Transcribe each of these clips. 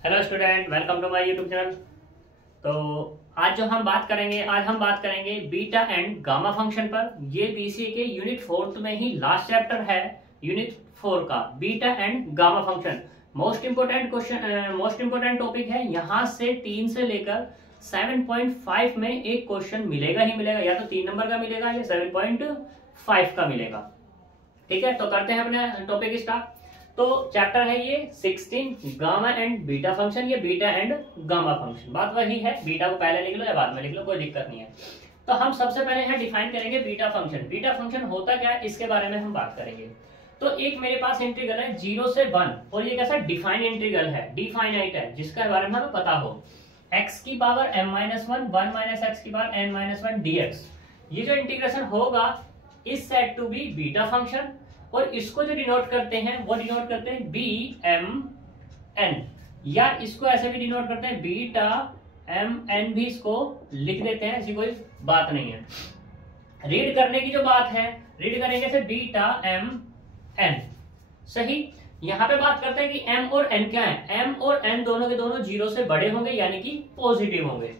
Hello student, welcome to my YouTube channel. तो आज हम बात करेंगे बीटा एंड गामा फंक्शन पर। ये बीसीए के यूनिट 4 में ही लास्ट चैप्टर है, यूनिट 4 का beta and gamma function. Most important topic है। यहाँ से 3 से लेकर 7.5 में एक क्वेश्चन मिलेगा ही मिलेगा, या तो 3 नंबर का मिलेगा या 7.5 का मिलेगा। ठीक है, तो करते हैं अपने टॉपिक स्टार्ट। तो चैप्टर है ये 16 गामा एंड बीटा फंक्शन, ये बीटा एंड गामा फंक्शन। बात वही है, बीटा को पहले लिख लो या बाद में लिख लो, कोई दिक्कत नहीं है। तो हम सबसे पहले यहाँ डिफाइन करेंगे बीटा फंक्शन। बीटा फंक्शन होता क्या है, इसके बारे में हम बात करेंगे। तो एक मेरे पास इंटीग्रल है 0 से 1, और ये कैसा डिफाइन इंटीग्रल है, डिफाइनाइट है, जिसके बारे में हमें पता हो। x की पावर m-1 1 माइनस एक्स की पावर n-1 dx। ये जो इंटीग्रेशन होगा is said to be beta function, और इसको जो डिनोट करते हैं वो डिनोट करते हैं बी एम एन, या इसको ऐसे भी डिनोट करते हैं बीटा एम एन, भी इसको लिख देते हैं, ऐसी कोई बात नहीं है। रीड करने की जो बात है, रीड करेंगे से बीटा एम एन। सही। यहां पे बात करते हैं कि m और n क्या है। m और n दोनों के दोनों 0 से बड़े होंगे, यानी कि पॉजिटिव होंगे।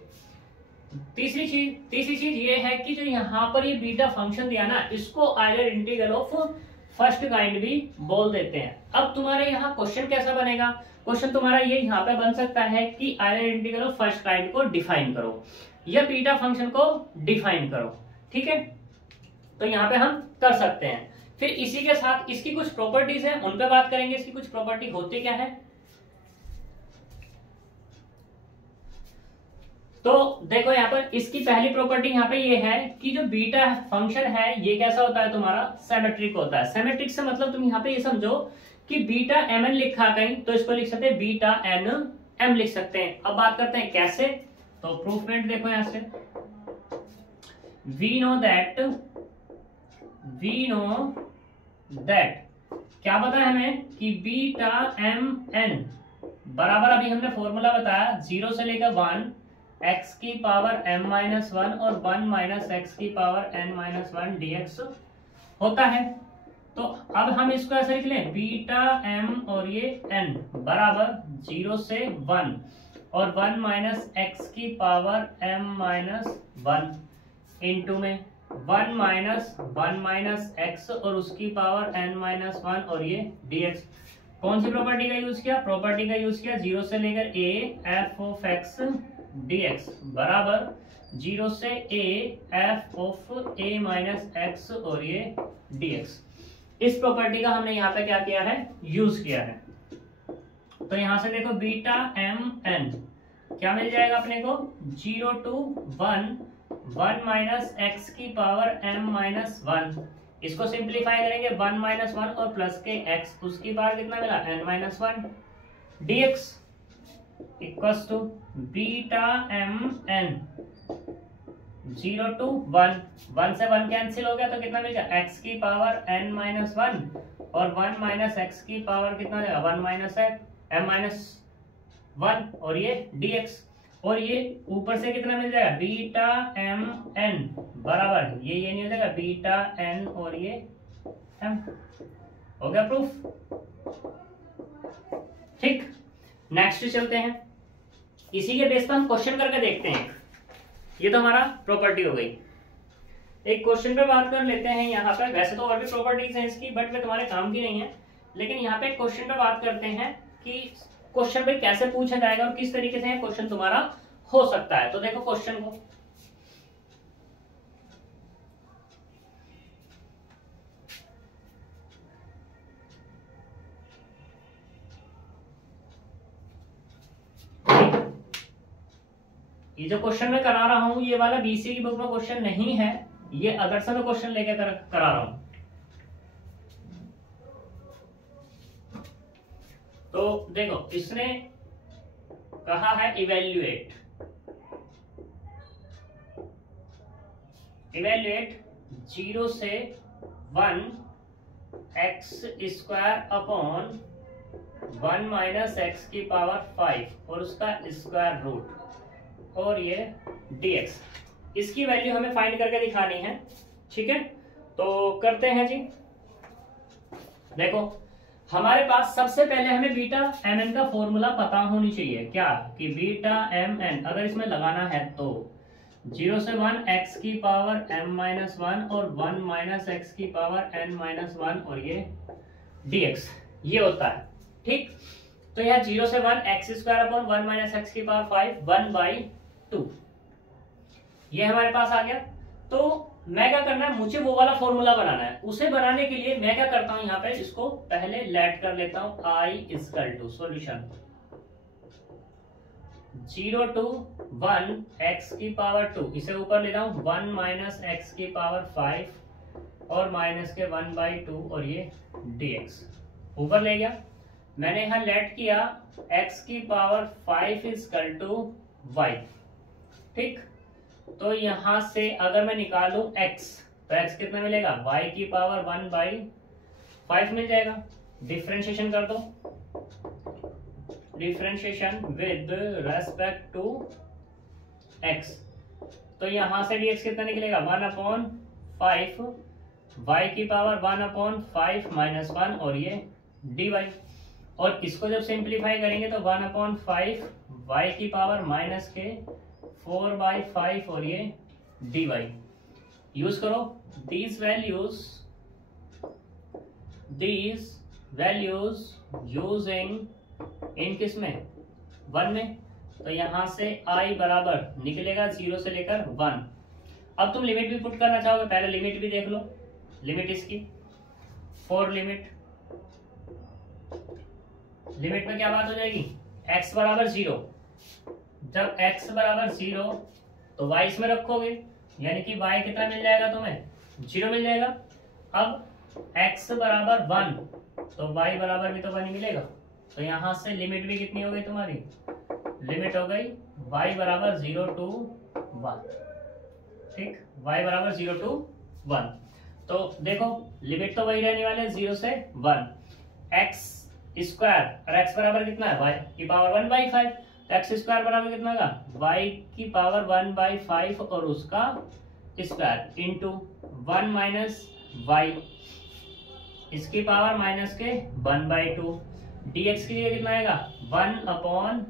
तीसरी चीज ये है कि जो यहाँ पर ये बीटा फंक्शन दिया ना, इसको Euler integral of first kind भी बोल देते हैं। अब तुम्हारे यहाँ क्वेश्चन कैसा बनेगा, क्वेश्चन तुम्हारा ये यहाँ पे बन सकता है कि Euler integral of first kind को डिफाइन करो, या बीटा फंक्शन को डिफाइन करो। ठीक है, तो यहाँ पे हम कर सकते हैं। फिर इसी के साथ इसकी कुछ प्रॉपर्टीज है, उन पे बात करेंगे। इसकी कुछ प्रॉपर्टी होती क्या है, तो देखो यहाँ पर इसकी पहली प्रॉपर्टी यहाँ पे ये है कि जो बीटा फंक्शन है ये कैसा होता है तुम्हारा, सिमेट्रिक होता है। सिमेट्रिक से मतलब तुम यहाँ पे ये समझो कि बीटा एम एन लिखा कहीं, तो इसको लिख सकते हैं बीटा एन एम लिख सकते हैं। अब बात करते हैं कैसे, तो प्रूफमेंट देखो यहाँ से। वी नो दैट क्या पता है हमें कि बीटा एम एन बराबर, अभी हमने फॉर्मूला बताया, 0 से लेकर 1 x की पावर m-1 और 1 माइनस एक्स की पावर n-1 dx होता है। तो अब हम इसको ऐसे लिख लें, बीटा m और ये n बराबर 0 से 1 और 1 माइनस एक्स की पावर m-1 इंटू में 1 माइनस एक्स और उसकी पावर n-1 और ये dx। कौन सी प्रॉपर्टी का यूज किया, प्रॉपर्टी का यूज किया 0 से लेकर a f of x dx बराबर 0 से a f of a minus x और ये dx। इस प्रॉपर्टी का हमने यहाँ पे क्या किया है, यूज किया है। तो यहां से देखो बीटा एम एन क्या मिल जाएगा अपने को, 0 to 1 माइनस एक्स की पावर m-1। इसको सिंप्लीफाई करेंगे 1 माइनस 1 और प्लस के x, उसकी पावर कितना मिला n-1 dx equals to beta M N 0 to 1 से 1 कैंसिल हो गया, तो कितना मिलेगा x की पावर n-1 और 1 माइनस एक्स की पावर कितना मिलेगा 1 माइनस m-1 और ये dx। और ये ऊपर से कितना मिल जाएगा, बीटा एम एन बराबर ये नहीं हो जाएगा बीटा एन और ये m। हो गया प्रूफ। ठीक, नेक्स्ट चलते हैं। इसी के बेस पर हम क्वेश्चन करके देखते हैं। ये तो हमारा प्रॉपर्टी हो गई। एक क्वेश्चन पे बात कर लेते हैं यहाँ पर। वैसे तो और भी प्रॉपर्टीज हैं इसकी, बट वे तुम्हारे काम की नहीं है। लेकिन यहाँ पे क्वेश्चन पे बात करते हैं कि क्वेश्चन पे कैसे पूछा जाएगा और किस तरीके से क्वेश्चन तुम्हारा हो सकता है। तो देखो क्वेश्चन को, ये जो क्वेश्चन मैं करा रहा हूं ये वाला बीसी की बुक में क्वेश्चन नहीं है, ये अदर से मैं क्वेश्चन लेके करा रहा हूं। तो देखो इसने कहा है इवेल्युएट 0 से 1 x square upon 1 minus x की पावर 5 और उसका स्क्वायर रूट और ये dx। इसकी वैल्यू हमें फाइंड करके दिखानी है। ठीक है, तो करते हैं जी। देखो हमारे पास सबसे पहले हमें बीटा एम एन का फॉर्मूला पता होनी चाहिए, क्या कि बीटा एम एन अगर इसमें लगाना है तो 0 से 1 एक्स की पावर m माइनस 1 और 1 माइनस एक्स की पावर n माइनस 1 और ये dx ये होता है। ठीक, तो यह 0 से 1 x square upon 1 minus x की पावर 5 1/2 ये हमारे पास आ गया। तो मैं क्या करना है, मुझे वो वाला फॉर्मूला बनाना है। उसे बनाने के लिए मैं क्या करता हूं, यहाँ पे इसको पहले लेट कर लेता हूं I equal to solution 0 to 1 x की पावर 2, इसे ऊपर ले जाऊं 1 माइनस एक्स की पावर 5 और माइनस के 1/2 और ये dx ऊपर ले गया। मैंने यहाँ लेट किया x की पावर 5 इक्वल टू y। ठीक, तो यहां से अगर मैं निकालूं x तो x कितना मिलेगा, y की पावर 1/5 मिल जाएगा। डिफरेंशिएशन कर दो, differentiation with respect to x, तो यहां से dx कितना निकलेगा 1/5 y की पावर 1/5 माइनस 1 और ये dy। और इसको जब सिंप्लीफाई करेंगे तो 1/5 y की पावर माइनस के 4/5 और ये dy। यूज करो these values using इन किस में 1 में, तो यहां से I बराबर निकलेगा 0 से लेकर 1। अब तुम लिमिट भी पुट करना चाहोगे, पहले लिमिट भी देख लो। लिमिट इसकी फॉर लिमिट में क्या बात हो जाएगी, x बराबर 0। जब x बराबर 0 तो y इसमें रखोगे, यानी कि y कितना मिल जाएगा तुम्हें, 0 मिल जाएगा। अब x बराबर 1 तो y बराबर भी तो 1 ही मिलेगा। तो यहां से लिमिट भी कितनी हो गई तुम्हारी, लिमिट हो गई y बराबर 0 to 1। ठीक, y बराबर 0 to 1। तो देखो लिमिट तो वही रहने वाले 0 से 1। x स्क्वायर और x बराबर कितना है, y की पावर 1/5, तो x स्क्वायर बराबर कितना होगा, y की पावर 1/5 और उसका स्क्वायर इंटू 1 माइनस y इसकी पावर माइनस के 1/2। dx के लिए कितना आएगा 1/5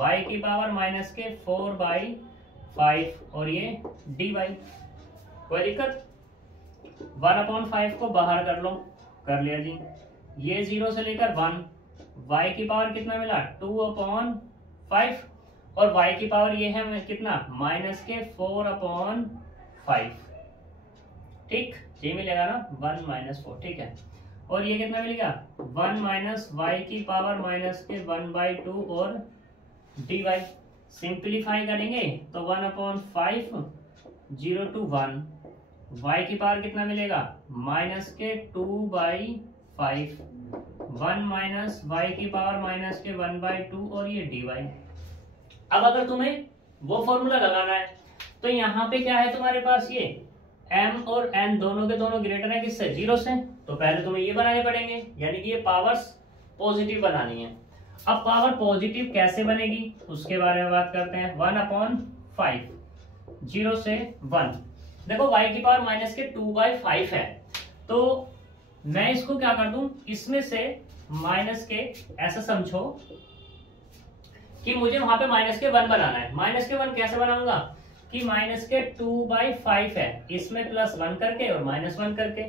y की पावर माइनस के 4/5 और ये dy। कोई दिक्कत, 1/5 को बाहर कर लो, कर लिया जी। ये 0 से लेकर 1, y की पावर कितना मिला 2/5 और y की पावर ये है कितना माइनस के 4/5। ठीक, ये मिलेगा ना 1 माइनस 4। ठीक है, और ये कितना मिलेगा 1 माइनस y की पावर माइनस के 1/2 और dy। सिंप्लीफाई करेंगे तो 1/5 0 to 1, y की पावर कितना मिलेगा माइनस के 2/5, 1 माइनस y की पावर माइनस के 1/2 और ये dy। अब अगर तुम्हें वो फॉर्मूला लगाना है तो यहाँ पे क्या है तुम्हारे पास, ये m और n दोनों के दोनों ग्रेटर है किससे, 0 से। तो पहले तुम्हें ये बनाने पड़ेंगे, यानी कि ये पावर्स पॉजिटिव बनानी है। अब पावर पॉजिटिव कैसे बनेगी उसके बारे में बात करते हैं। 1/5 0 से 1, देखो y की पावर माइनस के 2/5 है, तो मैं इसको क्या कर दूं, इसमें से माइनस के ऐसा समझो कि मुझे वहां पे माइनस के 1 बनाना है। माइनस के 1 कैसे बनाऊंगा कि माइनस के 2/5 है, इसमें प्लस 1 करके और माइनस 1 करके,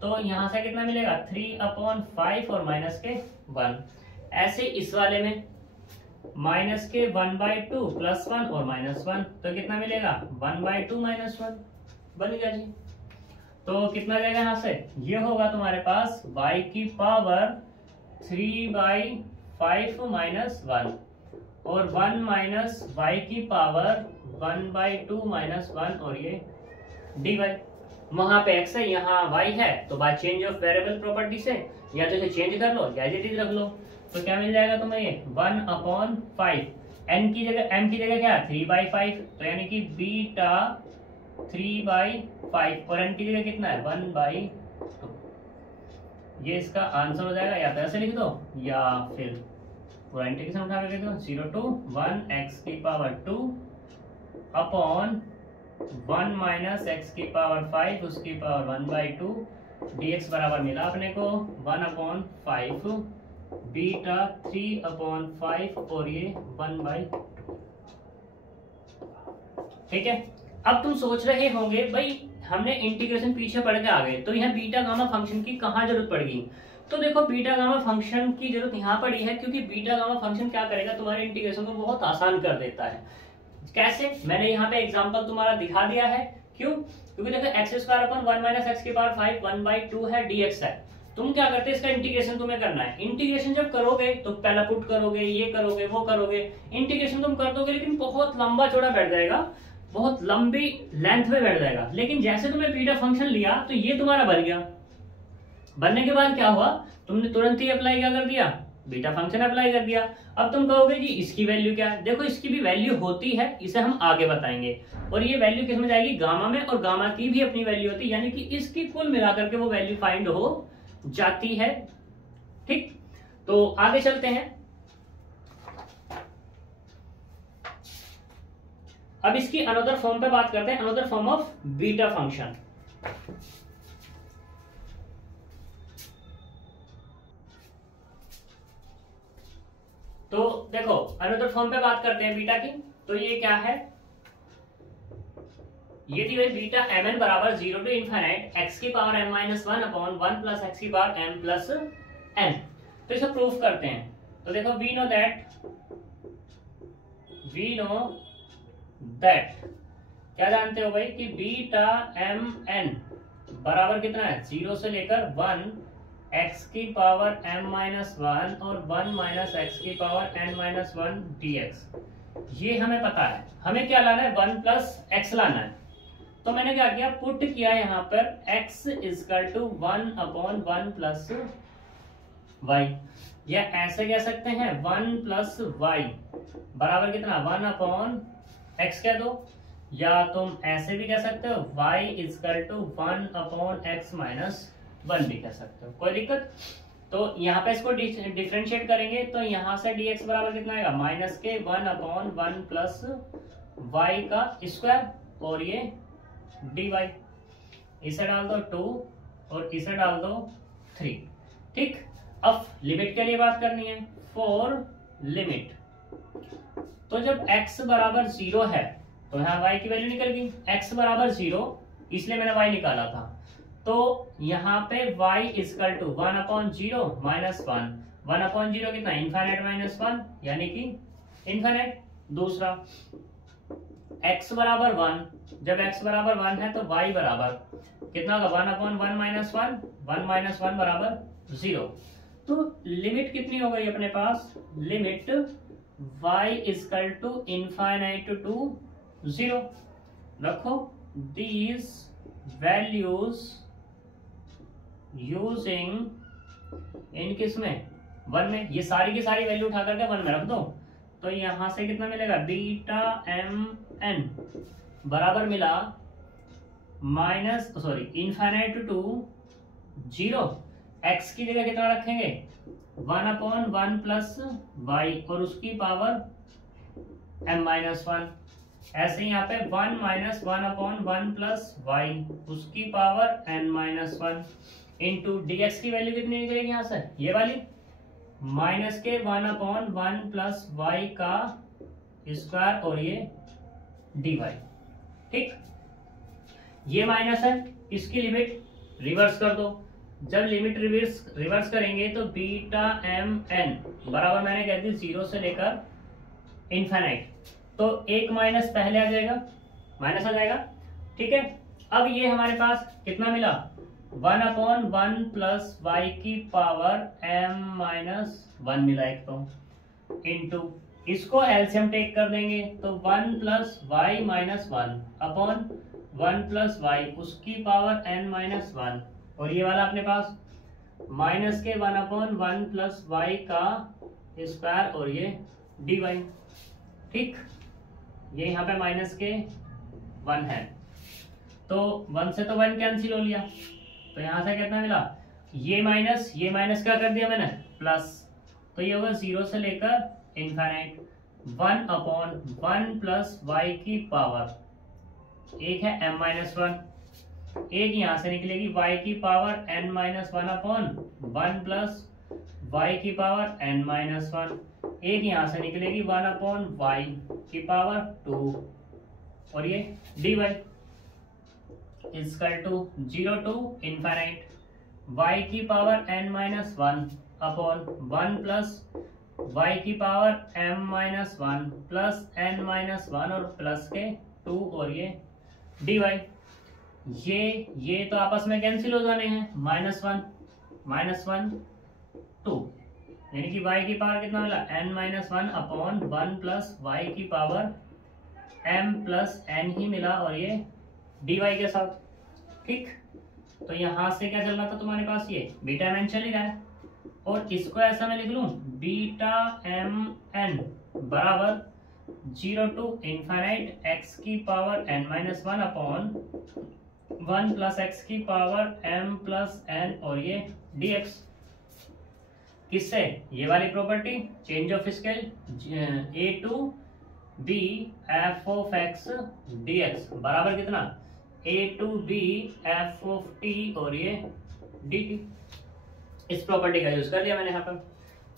तो यहां से कितना मिलेगा 3/5 और माइनस के 1। ऐसे इस वाले में माइनस के 1/2 प्लस 1 और माइनस 1, तो कितना मिलेगा 1/2 माइनस 1 बन गया जी। तो कितना जाएगा यहाँ से, ये होगा तुम्हारे पास y की पावर 3/5 माइनस 1 और 1 माइनस y की पावर 1/2 माइनस 1 और ये dy। वहां पे x है, यहाँ y है, तो by change of variable property से या तो इसे चेंज कर लो या एज इट इज रख लो। तो क्या मिल जाएगा तुम्हें, ये 1/5, n की जगह m की जगह क्या 3/5, तो यानी कि बीटा 3/5 और n की जगह कितना है 1/2। ये इसका आंसर हो जाएगा, या तो ऐसे लिख दो या फिर पूरा इंटीग्रेशन उठा कर लिख दो 0 to 1 x की पावर 2 अपॉन 1 माइनस एक्स की पावर 5 उसकी पावर 1/2 dx बराबर मिला अपने को 1/5 बीटा 3/5 और ये 1/2। ठीक है। अब तुम सोच रहे होंगे भाई हमने इंटीग्रेशन पीछे पढ़ के आ गए तो यहाँ बीटा गामा फंक्शन की कहाँ जरूरत पड़ेगी। तो देखो बीटा गामा फंक्शन की जरूरत यहाँ पड़ी है क्योंकि बीटा गामा फंक्शन क्या करेगा, तुम्हारे इंटीग्रेशन को बहुत आसान कर देता है। कैसे, मैंने यहाँ पे एग्जांपल तुम्हारा दिखा दिया है। क्यों? क्योंकि देखो x² 1 - x⁵ 5 1/2 है dx है। तुम क्या करते हैं, इसका इंटीग्रेशन तुम्हें करना है। इंटीग्रेशन जब करोगे तो पहला पुट करोगे, ये करोगे, वो करोगे, इंटीग्रेशन तुम कर दोगे लेकिन बहुत लंबा चौड़ा बैठ जाएगा, बहुत लंबी लेंथ में बैठ जाएगा। लेकिन जैसे तुमने बीटा फंक्शन लिया तो ये तुम्हारा बन गया। बनने के बाद क्या हुआ, तुमने तुरंत ही अप्लाई क्या कर दिया, बीटा फंक्शन अप्लाई कर दिया। अब तुम कहोगे जी इसकी वैल्यू क्या है, देखो इसकी भी वैल्यू होती है, इसे हम आगे बताएंगे। और ये वैल्यू किस में जाएगी, गामा में, और गामा की भी अपनी वैल्यू होती है, यानी कि इसकी कुल मिलाकर के वो वैल्यू फाइंड हो जाती है। ठीक, तो आगे चलते हैं। अब इसकी अनदर फॉर्म पे बात करते हैं, another form of beta function. तो देखो अनदर फॉर्म पे बात करते हैं बीटा की। तो ये क्या है, ये थी भाई बीटा mn बराबर 0 to infinite x⁻m-1/1 plus x⁻m+n। तो इसे प्रूफ करते हैं। तो देखो वी नो दैट क्या जानते हो भाई कि बीटा mn बराबर कितना है, 0 से लेकर 1 x⁻m-1 और 1 - x⁻n-1 dx। ये हमें पता है, हमें क्या लाना है, 1 + x लाना है। तो मैंने क्या किया, पुट किया यहाँ पर x = 1/1 + y, या ऐसे कह सकते हैं 1 + y बराबर कितना, 1/x कह दो, या तुम ऐसे भी कह सकते हो y = 1/x-1 भी कह सकते हो, कोई दिक्कत। तो यहाँ पे इसको डिफरेंशिएट करेंगे तो यहाँ से dx बराबर कितना आएगा, -1/1 + y का स्क्वायर और ये dy। इसे डाल दो 2 और इसे डाल दो 3। ठीक, अब लिमिट के लिए बात करनी है, फॉर लिमिट। तो जब x बराबर 0 है तो यहाँ y की वैल्यू निकल गई, x बराबर 0 इसलिए मैंने y निकाला था। तो यहाँ पे y = 1/0 - 1 1/0 कितना, इनफाइनाइट -1 यानी कि इनफाइनाइट। दूसरा x बराबर 1, जब x बराबर 1 है तो y बराबर कितना होगा, 1/1 -1 1 - 1 बराबर 0। तो लिमिट कितनी हो गई अपने पास, लिमिट y = इनफाइनाइट टू 0। रखो these values यूजिंग इन किस में, 1 में। ये सारी की सारी वैल्यू उठा करके 1 में रख दो। तो यहां से कितना मिलेगा, बीटा mn बराबर मिला इनफाइनाइट टू 0। x की जगह कितना रखेंगे, 1/1 + y और उसकी पावर m-1। ऐसे यहाँ पे 1 - 1/1 + y उसकी पावर n-1 इंटू dx की वैल्यू कितनी निकलेगी यहाँ से, ये वाली -1/1 + y का स्क्वायर और ये dy। ठीक, ये माइनस है, इसकी लिमिट रिवर्स कर दो। जब लिमिट रिवर्स करेंगे तो बीटा mn बराबर मैंने कह दी 0 से लेकर इनफाइनाइट, तो एक माइनस पहले आ जाएगा, माइनस आ जाएगा। ठीक है, अब ये हमारे पास कितना मिला, 1/1 + y की पावर m-1 मिला एक तो, इंटू इसको एलसीएम टेक कर देंगे तो 1 + y - 1/1 + y उसकी पावर n-1, और ये वाला अपने पास -1/1 + y का स्क्वायर और ये dy। ठीक, ये यहाँ पे -1 है तो 1 से तो 1 कैंसिल हो लिया, तो यहाँ से कितना मिला, ये माइनस क्या कर दिया मैंने, प्लस। तो ये होगा 0 से लेकर इनफाइनाइट 1/1 + y की पावर, एक है m-1 एक यहाँ से निकलेगी y की power n minus one upon one plus y की पावर n माइनस वन, एक यहाँ से निकलेगी वन अपॉन वाई की पावर टू, और ये dy equal to 0 to infinite y की power n minus one upon one plus y की power m minus one plus n minus one और प्लस के टू, और ये dy। ये तो आपस में कैंसिल हो जाने हैं, माइनस वन टू, यानी कि y की पावर कितना मिला n minus one upon one plus y की पावर m प्लस n ही मिला, और ये dy के साथ। ठीक, तो यहां से क्या चल रहा था तुम्हारे पास, ये बीटा एम एन चल ही रहा है, और इसको ऐसा मैं लिख लूं बीटा एम एन बराबर 0 टू इनफाइनाइट x की power n minus one upon one plus x की पावर m प्लस n, और ये dx। किससे, ये वाली property change of scale a to b f of x dx बराबर कितना a to b f of t, और ये dt। इस प्रॉपर्टी का यूज कर लिया मैंने यहाँ पर।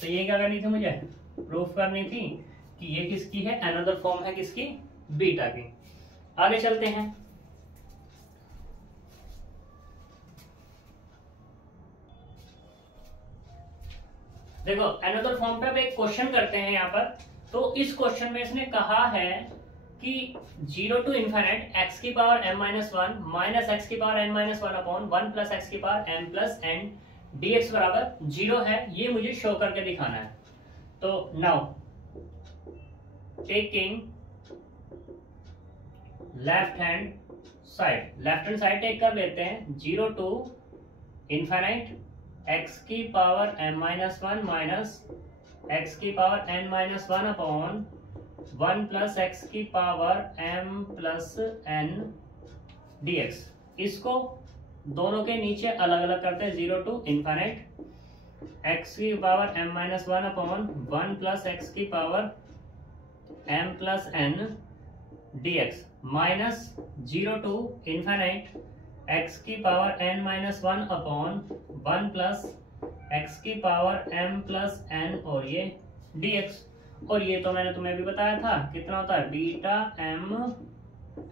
तो ये क्या करनी थी, मुझे प्रूफ करनी थी कि ये किसकी है, अनदर फॉर्म है किसकी, बीटा की। आगे चलते हैं। देखो अनदर फॉर्म पे अब एक क्वेश्चन करते हैं यहाँ पर। तो इस क्वेश्चन में इसने कहा है कि 0 टू इनफाइनाइट x की power m minus one minus x की power n minus one upon one plus x की power m plus n dx बराबर 0 है, ये मुझे शो करके दिखाना है। तो now taking left hand side take कर लेते हैं, 0 टू इनफाइनाइट x की power m minus one minus x की power n minus one upon one plus x की power m plus n dx। इसको दोनों के नीचे अलग अलग करते हैं, 0 टू इनफाइनाइट x की power m minus one upon one plus x की power m plus n dx minus 0 to infinite x की power n minus one upon one plus x की पावर m प्लस n, और ये dx। और ये तो मैंने तुम्हें भी बताया था कितना होता है, बीटा m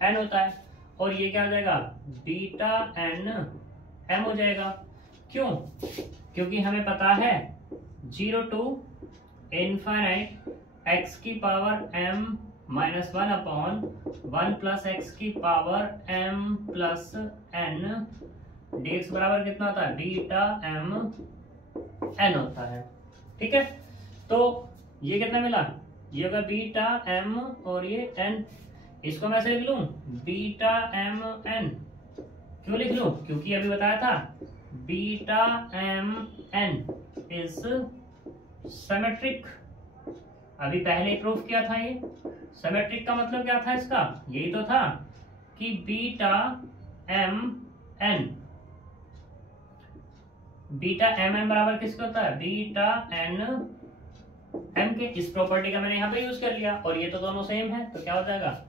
n होता है, और ये क्या हो जाएगा, बीटा n m हो जाएगा। क्यों, क्योंकि हमें पता है 0 टू इनफाइनाइट x की power m minus one upon one plus x की power m plus n dx बराबर कितना होता है, बीटा m n होता है। ठीक है, तो ये कितना मिला, ये होगा बीटा m और ये n। इसको मैं ऐसे लिख लूं बीटा m n, क्यों लिख लूं, क्योंकि अभी बताया था beta m n is symmetric. अभी पहले प्रूफ किया था। ये सिमेट्रिक का मतलब क्या था, इसका यही तो था कि बीटा m n बराबर किसका होता है, बीटा n m के। इस प्रॉपर्टी का मैंने यहाँ पे यूज कर लिया, और ये तो दोनों सेम है, तो क्या हो जाएगा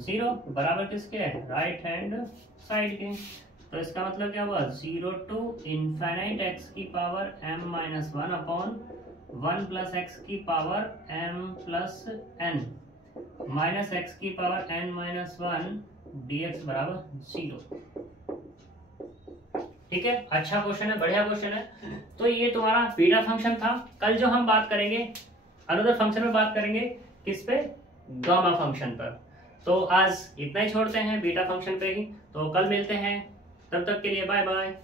0 बराबर किसके, राइट हैंड साइड के। तो इसका मतलब क्या हुआ, 0 टू इनफाइनाइट x की power m minus one upon one plus x की power m plus n minus x की power n minus one dx बराबर 0। ठीक है, अच्छा क्वेश्चन है, बढ़िया क्वेश्चन है। तो ये तुम्हारा बीटा फंक्शन था। कल जो हम बात करेंगे अनदर फंक्शन में बात करेंगे किस पे, गामा फंक्शन पर। तो आज इतना ही छोड़ते हैं बीटा फंक्शन पे ही, तो कल मिलते हैं, तब तक के लिए बाय बाय।